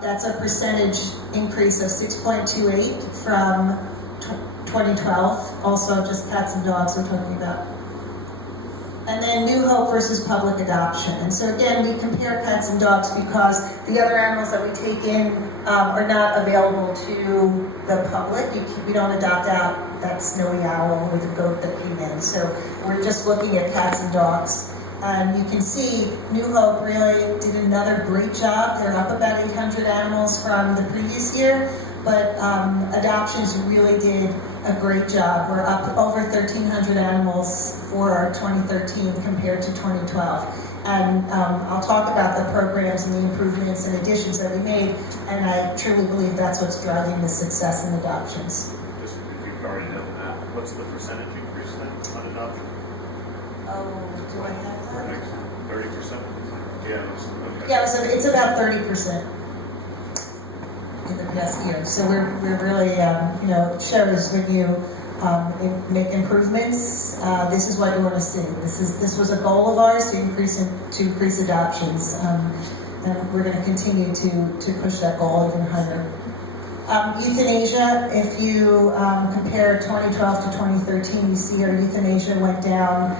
That's a percentage increase of 6.28 from 2012. Also, just cats and dogs we're talking about. And then New Hope versus public adoption. And so again, we compare cats and dogs because the other animals that we take in are not available to the public. We don't adopt out that snowy owl or the goat that came in. So we're just looking at cats and dogs. And you can see New Hope really did another great job. They're up about 800 animals from the previous year, but adoptions really did a great job. We're up over 1,300 animals for 2013 compared to 2012. And I'll talk about the programs and the improvements and additions that we made, and I truly believe that's what's driving the success in adoptions. Just if you've already done that, what's the percentage increase then on adoption? Oh, do I have that? 30%? Yeah, okay. Yeah, so it's about 30% in the past year. So we're really, it shows when you make improvements, this is what you want to see. This was a goal of ours to increase adoptions, and we're going to continue to push that goal even higher. Euthanasia, if you compare 2012 to 2013, you see our euthanasia went down.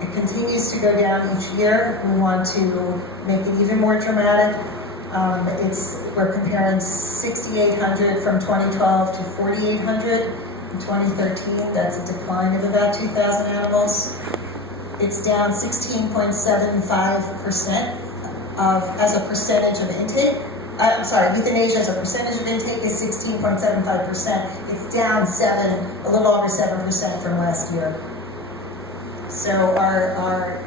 It continues to go down each year. We want to make it even more dramatic. We're comparing 6,800 from 2012 to 4,800 in 2013. That's a decline of about 2,000 animals. It's down 16.75% as a percentage of intake. Euthanasia as a percentage of intake is 16.75%. It's down a little over 7% from last year. So our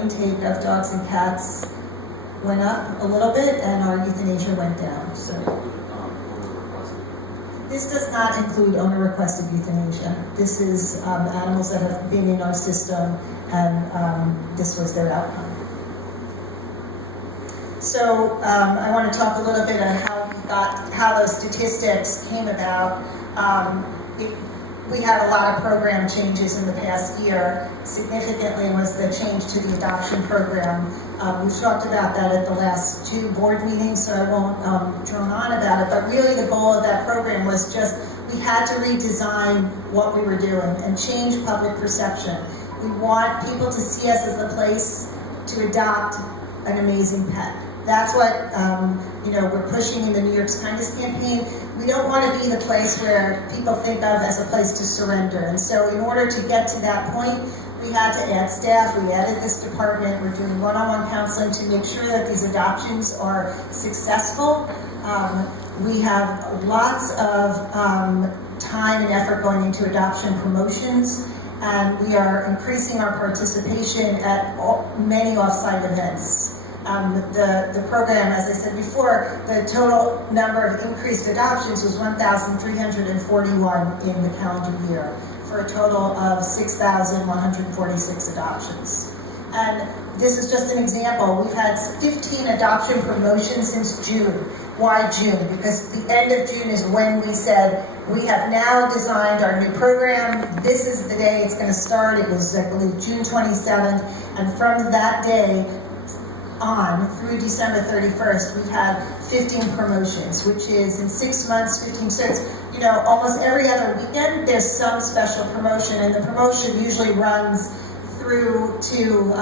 intake of dogs and cats went up a little bit, and our euthanasia went down. So this does not include owner-requested euthanasia. This is animals that have been in our system, and this was their outcome. So I want to talk a little bit on how those statistics came about. We had a lot of program changes in the past year. Significantly was the change to the adoption program. We've talked about that at the last 2 board meetings, so I won't drone on about it, but really the goal of that program was just, we had to redesign what we were doing and change public perception. We want people to see us as the place to adopt an amazing pet. That's what we're pushing in the New York's Kindness campaign. We don't want to be the place where people think of as a place to surrender. And so in order to get to that point, we had to add staff. We added this department. We're doing one-on-one counseling to make sure that these adoptions are successful. We have lots of time and effort going into adoption promotions, and we are increasing our participation at many off-site events. The program, as I said before, the total number of increased adoptions was 1,341 in the calendar year, for a total of 6,146 adoptions. And this is just an example. We've had 15 adoption promotions since June. Why June? Because the end of June is when we said, we have now designed our new program. This is the day it's going to start. It was, I believe, June 27th. And from that day on through December 31st, we've had 15 promotions, which is in 6 months, 15, so it's, almost every other weekend, there's some special promotion, and the promotion usually runs through to,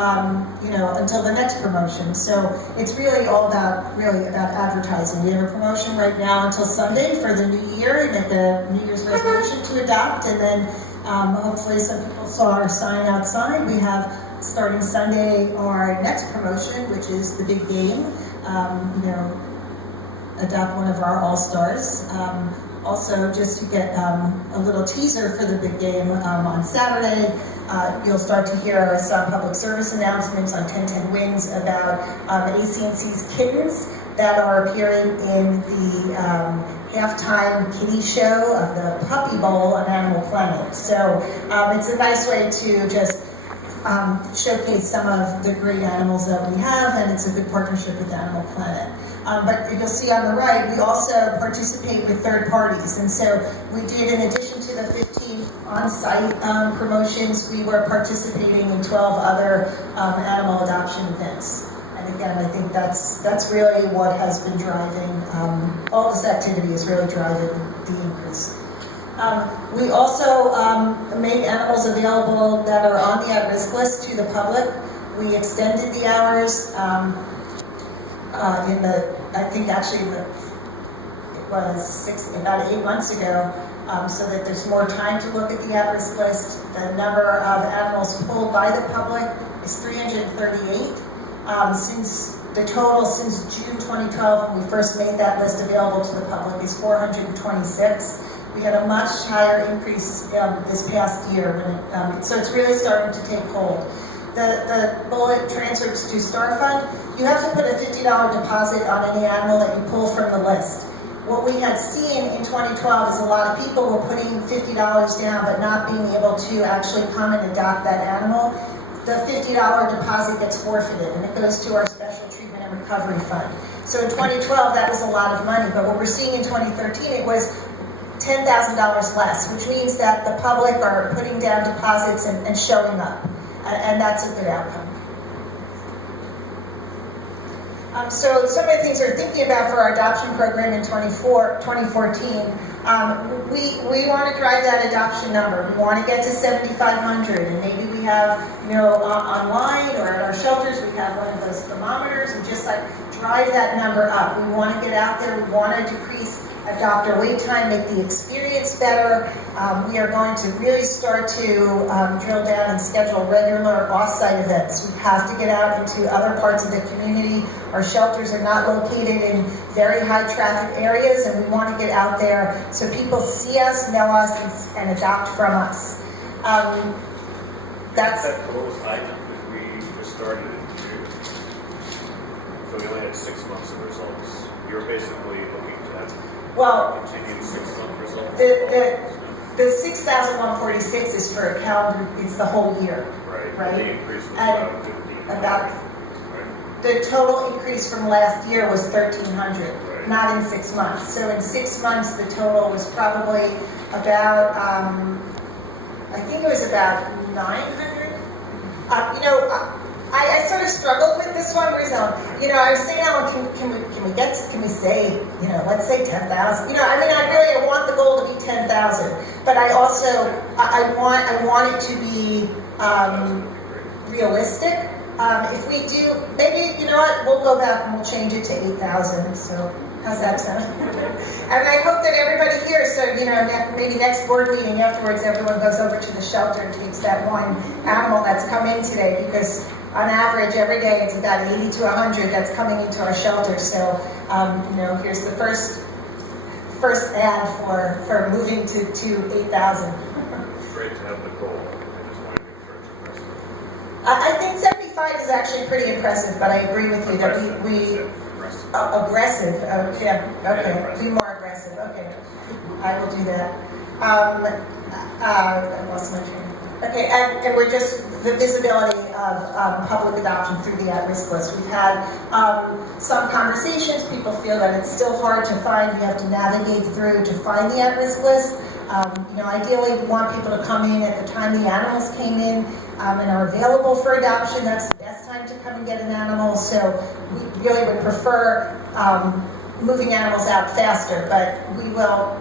until the next promotion. So it's really all about advertising. We have a promotion right now until Sunday for the new year, and the New Year's resolution to adopt, and then hopefully some people saw our sign outside. We have, starting Sunday, our next promotion, which is the big game. Adopt one of our all-stars. Also, just to get a little teaser for the big game, on Saturday, you'll start to hear some public service announcements on 1010 Wings about AC&C's kittens that are appearing in the halftime kitty show of the Puppy Bowl on Animal Planet. So it's a nice way to just showcase some of the great animals that we have, and it's a good partnership with Animal Planet. But you'll see on the right, we also participate with third parties, and so we did, in addition to the 15 on-site promotions, we were participating in 12 other animal adoption events. And again, I think that's really what has been driving, all this activity is really driving the increase. We also made animals available that are on the at-risk list to the public. We extended the hours I think actually it was about 8 months ago, so that there's more time to look at the at-risk list. The number of animals pulled by the public is 338. The total since June 2012, when we first made that list available to the public, is 426. We had a much higher increase this past year, so it's really starting to take hold. The bullet transfers to Star Fund. You have to put a $50 deposit on any animal that you pull from the list. What we had seen in 2012 is a lot of people were putting $50 down but not being able to actually come and adopt that animal. The $50 deposit gets forfeited, and it goes to our Special Treatment and Recovery Fund. So in 2012, that was a lot of money, but what we're seeing in 2013, it was $10,000 less, which means that the public are putting down deposits and showing up, and that's a good outcome. So some of the things we're thinking about for our adoption program in 2014, we want to drive that adoption number. We want to get to 7,500, and maybe we have, online or at our shelters, we have one of those thermometers, and just like drive that number up. We want to get out there. We want to decrease adopter wait time, make the experience better. We are going to really start to drill down and schedule regular off-site events. We have to get out into other parts of the community. Our shelters are not located in very high traffic areas, and we want to get out there so people see us, know us, and adopt from us. That's that proposed item that we just started in June. So we only had 6 months of results. You're basically looking to have continued 6-month results. The 6,146 is for a calendar, it's the whole year. Right. The increase was about 15. The total increase from last year was 1,300, not in 6 months. So in 6 months, the total was probably about, I think it was about 900. I sort of struggled with this one because, I was saying, can we say, let's say 10,000. I want the goal to be 10,000, but I also, I want it to be realistic. If we do, maybe, we'll go back and we'll change it to 8,000. So how's that sound? And I hope that everybody here, so, maybe next board meeting afterwards, everyone goes over to the shelter and takes that one animal that's come in today, because on average, every day, it's about 80 to 100 that's coming into our shelter. So, here's the first ad for moving to 8,000. It's great to have the goal. I just want to make sure it's impressive. I think 75 is actually pretty impressive, but I agree with you that we aggressive. Okay, be more aggressive. Okay, I will do that. I lost my train. Okay, and we're just the visibility of public adoption through the at-risk list. We've had some conversations. People feel that it's still hard to find. You have to navigate through to find the at-risk list. Ideally, we want people to come in at the time the animals came in and are available for adoption. That's the best time to come and get an animal. So we really would prefer moving animals out faster, but we will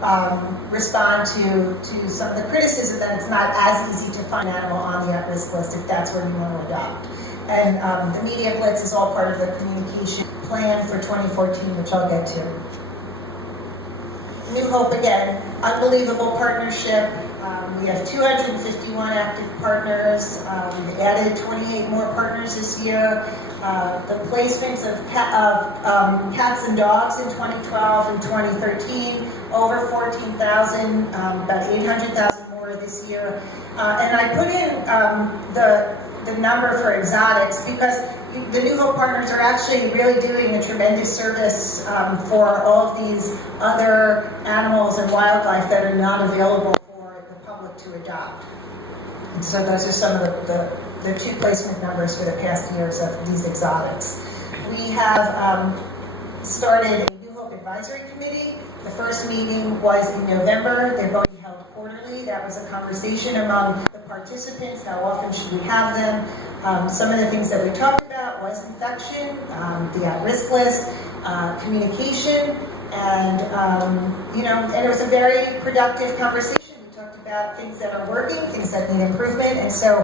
respond to some of the criticism that it's not as easy to find an animal on the at-risk list if that's where you want to adopt. And the media blitz is all part of the communication plan for 2014, which I'll get to. New Hope, again, unbelievable partnership. We have 251 active partners. We added 28 more partners this year. The placements of cats and dogs in 2012 and 2013, over 14,000, about 800,000 more this year. And I put in the number for exotics because the New Hope partners are actually really doing a tremendous service for all of these other animals and wildlife that are not available for the public to adopt. And so those are some of the the 2 placement numbers for the past years of these exotics. We have started a New Hope Advisory Committee. The first meeting was in November. They're going to be held quarterly. That was a conversation among the participants. How often should we have them? Some of the things that we talked about was infection, the at-risk list, communication, and and it was a very productive conversation. We talked about things that are working, things that need improvement, and so